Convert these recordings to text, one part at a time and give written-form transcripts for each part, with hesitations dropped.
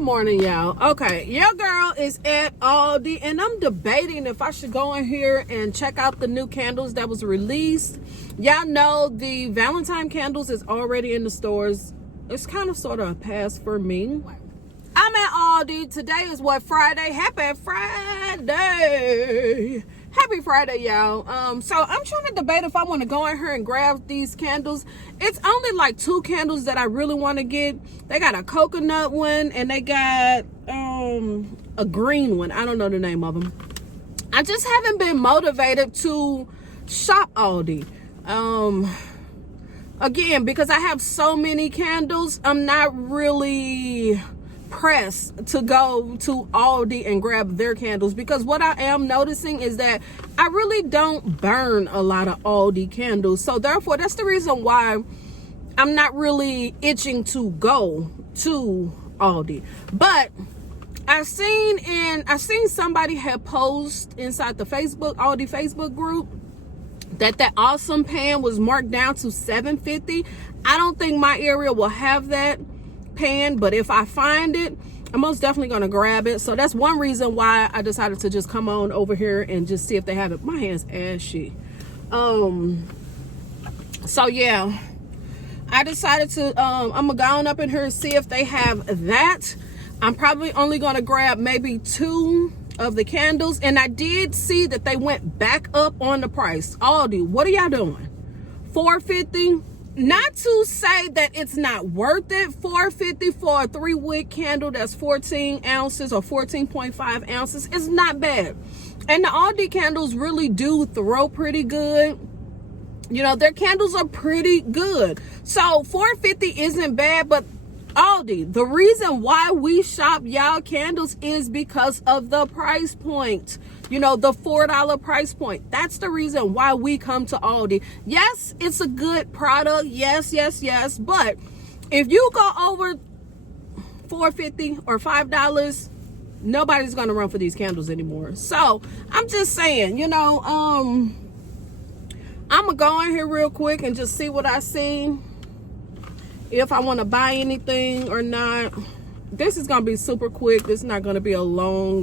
Good morning, y'all. Okay, your girl is at ALDI, and I'm debating if I should go in here and check out the new candles that was released. Y'all know the Valentine candles is already in the stores. It's kind of sort of a pass for me. I'm at ALDI. Today is what, Friday? Happy Friday. Happy Friday, y'all. So I'm trying to debate if I want to go in here and grab these candles. It's only like 2 candles that I really want to get. They got a coconut one and they got a green one. I don't know the name of them. I just haven't been motivated to shop ALDI. Again, because I have so many candles, I'm not really pressed to go to ALDI and grab their candles, because what I am noticing is that I really don't burn a lot of ALDI candles. So therefore, that's the reason why I'm not really itching to go to ALDI. But I seen somebody had posted inside the ALDI Facebook group that awesome pan was marked down to $7.50. I don't think my area will have that pan, but if I find it, I'm most definitely gonna grab it. So that's one reason why I decided to just come on over here and just see if they have it. My hand's ashy. So yeah, I decided to I'm gonna go on up in here and see if they have that. I'm probably only gonna grab maybe 2 of the candles, and I did see that they went back up on the price. ALDI, what are y'all doing? $4.50. Not to say that it's not worth it. $4.50 for a 3-wick candle that's 14 ounces or 14.5 ounces is not bad. And the ALDI candles really do throw pretty good. You know, their candles are pretty good. So $4.50 isn't bad, but ALDI, the reason why we shop y'all candles is because of the price point. You know, the $4 price point. That's the reason why we come to ALDI. Yes, it's a good product. Yes. But if you go over $4.50 or $5, nobody's gonna run for these candles anymore. So I'm just saying, you know, I'm gonna go in here real quick and just see what I see, if I want to buy anything or not. This is gonna be super quick. This is not gonna be a long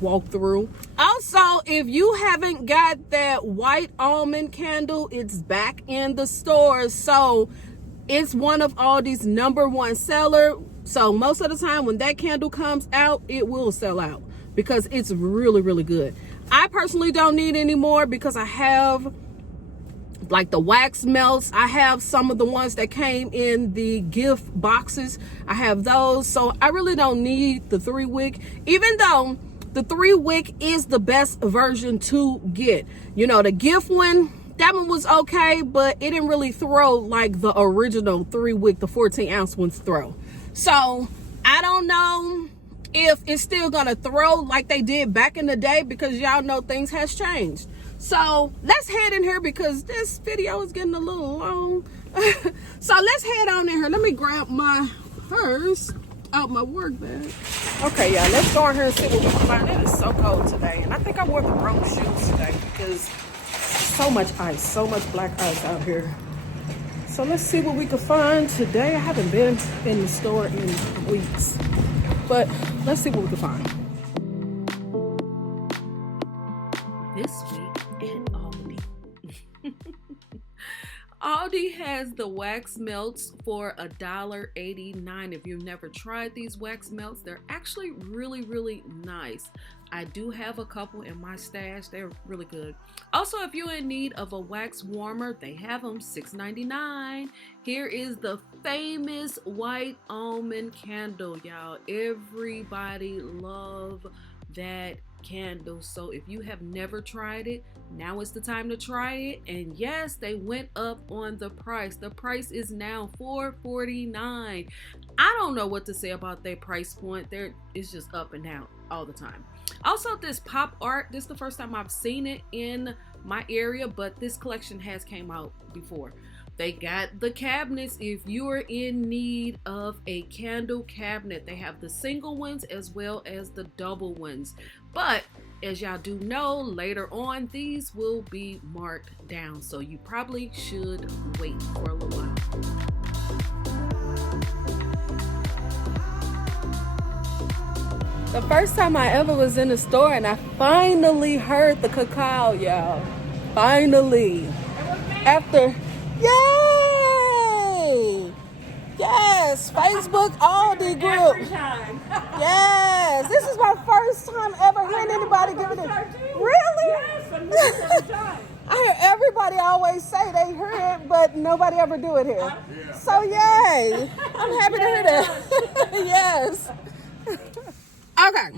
walkthrough. Also, if you haven't got that white almond candle, it's back in the stores. So it's one of ALDI's #1 seller. So most of the time when that candle comes out, it will sell out because it's really good. I personally don't need any more because I have like the wax melts. I have some of the ones that came in the gift boxes. I have those. So I really don't need the 3-wick, even though the 3-wick is the best version to get. You know, the gift one, that one was okay, but it didn't really throw like the original 3-wick, the 14-ounce ones throw. So I don't know if it's still gonna throw like they did back in the day, because y'all know things has changed. So let's head in here because this video is getting a little long. So let's head on in here. Let me grab my purse out my work bag. Okay, y'all, let's go in here and see what we can find. It is so cold today, and I think I wore the wrong shoes today because so much ice, so much black ice out here. So let's see what we can find today. I haven't been in the store in weeks, but let's see what we can find. This week at ALDI. ALDI has the wax melts for $1.89. If you've never tried these wax melts, they're actually really nice. I do have a couple in my stash. They're really good. Also, if you're in need of a wax warmer, they have them, $6.99. Here is the famous white almond candle, y'all. Everybody love that candle. So if you have never tried it, now is the time to try it. And yes, they went up on the price. The price is now $4.49. I don't know what to say about their price point. It's just up and down all the time. Also, this pop art, this is the first time I've seen it in my area, but this collection has came out before. They got the cabinets. If you are in need of a candle cabinet, they have the single ones as well as the double ones. But as y'all do know, later on, these will be marked down. So you probably should wait for a little while. The first time I ever was in the store and I finally heard the cacao, y'all. Finally. After, yay! Yes, Facebook Aldi group. Yes, this is my first time ever hearing anybody give it a... Really? Yes, I'm here every time. I hear everybody always say they hear it, but nobody ever do it here. So yay! I'm happy to hear that. Yes. Okay.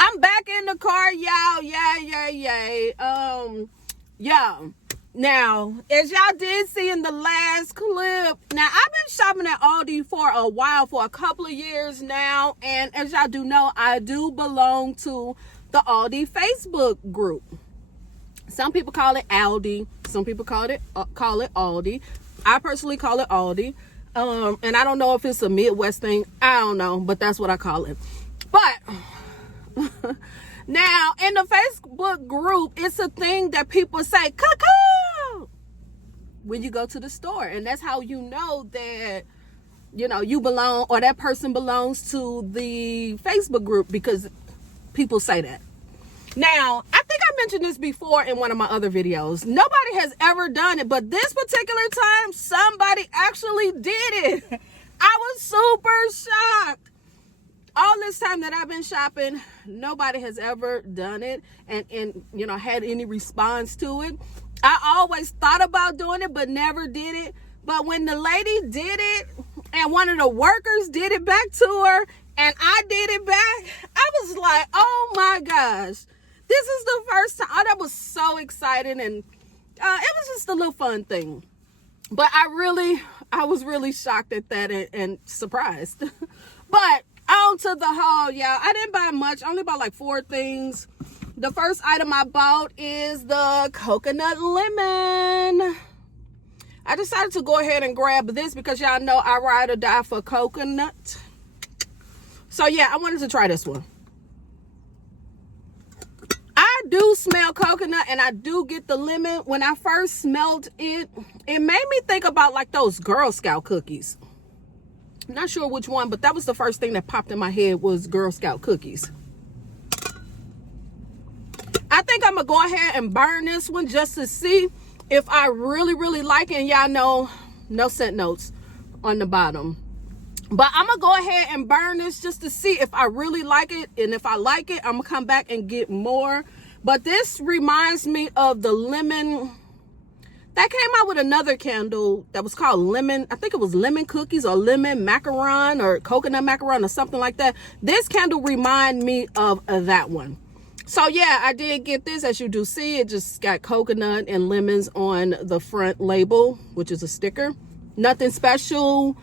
I'm back in the car, y'all. Yay. Yeah. Now, as y'all did see in the last clip, now I've been shopping at Aldi for a while, for a couple of years now, and as y'all do know, I do belong to the Aldi Facebook group. Some people call it ALDI, some people call it Aldi. I personally call it Aldi. And I don't know if it's a Midwest thing. I don't know, but that's what I call it. But now in the Facebook group, it's a thing that people say, cacao, when you go to the store. And that's how you know that, you know, you belong, or that person belongs to the Facebook group, because people say that. Now, I think I mentioned this before in one of my other videos. Nobody has ever done it, but this particular time, somebody actually did it. I was super shocked. All this time that I've been shopping, nobody has ever done it and you know, had any response to it. I always thought about doing it, but never did it. But when the lady did it and one of the workers did it back to her and I did it back, I was like, oh my gosh. This is the first time. Oh, that was so exciting, and it was just a little fun thing. But I was really shocked at that and surprised. But on to the haul, y'all. I didn't buy much. I only bought like 4 things. The first item I bought is the coconut lemon. I decided to go ahead and grab this because y'all know I ride or die for coconut. So yeah, I wanted to try this one. I do smell coconut and I do get the lemon. When I first smelled it, it made me think about like those Girl Scout cookies. I'm not sure which one, but that was the first thing that popped in my head was Girl Scout cookies. I think I'm gonna go ahead and burn this one just to see if I really like it. And y'all know, no scent notes on the bottom. But I'm gonna go ahead and burn this just to see if I really like it. And if I like it, I'm gonna come back and get more. But this reminds me of the lemon that came out with another candle that was called lemon. I think it was lemon cookies or lemon macaron or coconut macaron or something like that. This candle remind me of that one. So yeah, I did get this. As you do see, it just got coconut and lemons on the front label, which is a sticker. Nothing special.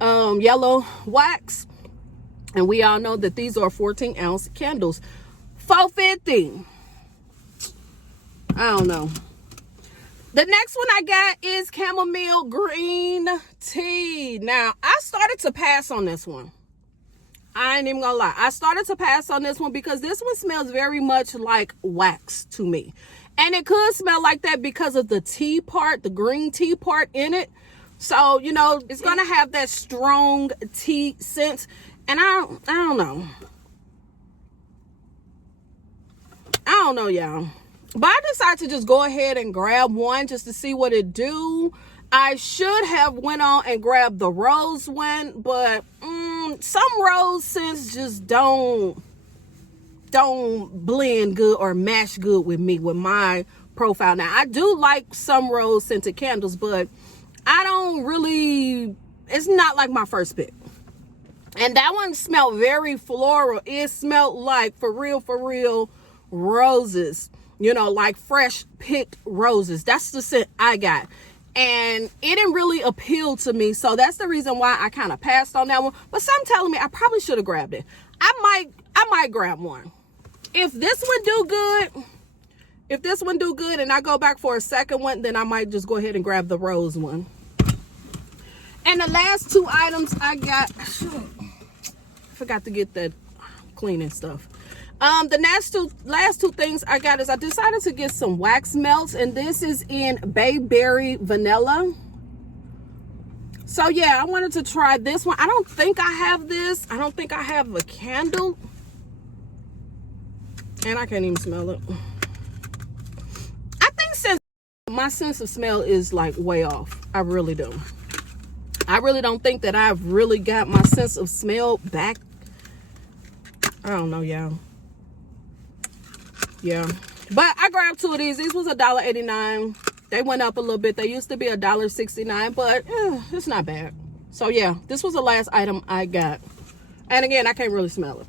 Yellow wax, and we all know that these are 14-ounce candles. $4.50. I don't know. The next one I got is chamomile green tea. Now I started to pass on this one. I ain't even gonna lie, I started to pass on this one because this one smells very much like wax to me, and it could smell like that because of the tea part, the green tea part in it. So, you know, it's going to have that strong tea scent. And I don't know. I don't know, y'all. But I decided to just go ahead and grab one just to see what it do. I should have went on and grabbed the rose one. But some rose scents just don't blend good or match good with me, with my profile. Now, I do like some rose scented candles, but I don't really, it's not like my first pick. And that one smelled very floral. It smelled like, for real, roses. You know, like fresh picked roses. That's the scent I got. And it didn't really appeal to me. So that's the reason why I kind of passed on that one. But some telling me I probably should have grabbed it. I might grab one. If this one do good, and I go back for a second one, then I might just go ahead and grab the rose one. And the last 2 items I got, forgot to get the cleaning stuff. The last two things I got is I decided to get some wax melts, and this is in Bayberry Vanilla. So yeah, I wanted to try this one. I don't think I have this. I don't think I have a candle. And I can't even smell it. I think since my sense of smell is like way off. I really do. I really don't think that I've really got my sense of smell back. I don't know, y'all. Yeah. But I grabbed two of these. These was $1.89. They went up a little bit. They used to be $1.69, but it's not bad. So yeah, this was the last item I got. And again, I can't really smell it.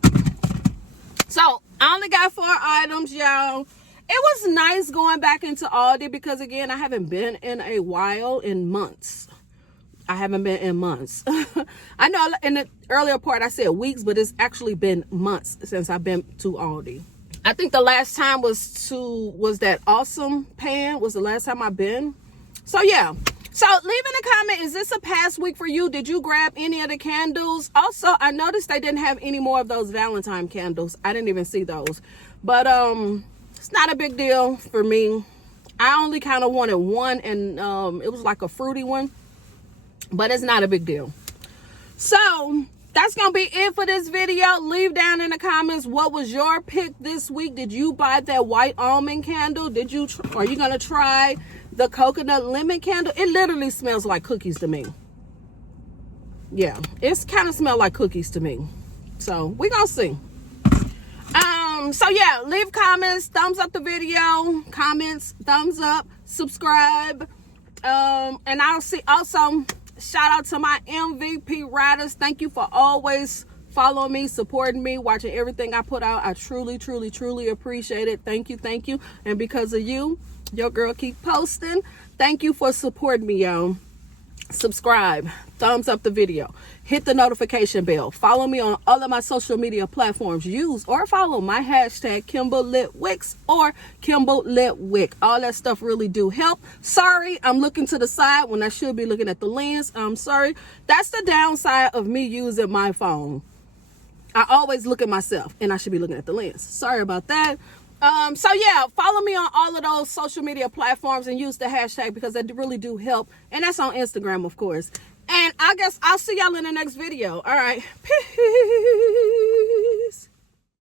So I only got 4 items, y'all. It was nice going back into Aldi because again, I haven't been in a while, in months. I haven't been in months. I know in the earlier part I said weeks, but it's actually been months since I've been to Aldi. I think the last time was that awesome pan was the last time I've been. So yeah. So leave in a comment, is this a past week for you? Did you grab any of the candles? Also, I noticed they didn't have any more of those Valentine candles. I didn't even see those. But it's not a big deal for me. I only kind of wanted one, and it was like a fruity one. But it's not a big deal. So that's gonna be it for this video. Leave down in the comments what was your pick this week. Did you buy that white almond candle? Are you gonna try the coconut lemon candle? It literally smells like cookies to me. Yeah, it's kind of smell like cookies to me. So we're gonna see. So yeah, leave comments, thumbs up the video, comments, thumbs up, subscribe, and I'll see. Also, shout out to my MVP riders. Thank you for always following me, supporting me, watching everything I put out. I truly, truly, truly appreciate it. Thank you, thank you. And because of you, your girl keep posting. Thank you for supporting me, y'all. Subscribe, thumbs up the video, hit the notification bell, follow me on all of my social media platforms. Use or follow my hashtag KimbleLitWicks or KimbleLitWick. All that stuff really do help. Sorry, I'm looking to the side when I should be looking at the lens. I'm sorry. That's the downside of me using my phone. I always look at myself and I should be looking at the lens. Sorry about that. So yeah, follow me on all of those social media platforms and use the hashtag because they really do help. And that's on Instagram, of course. And I guess I'll see y'all in the next video. All right. Peace.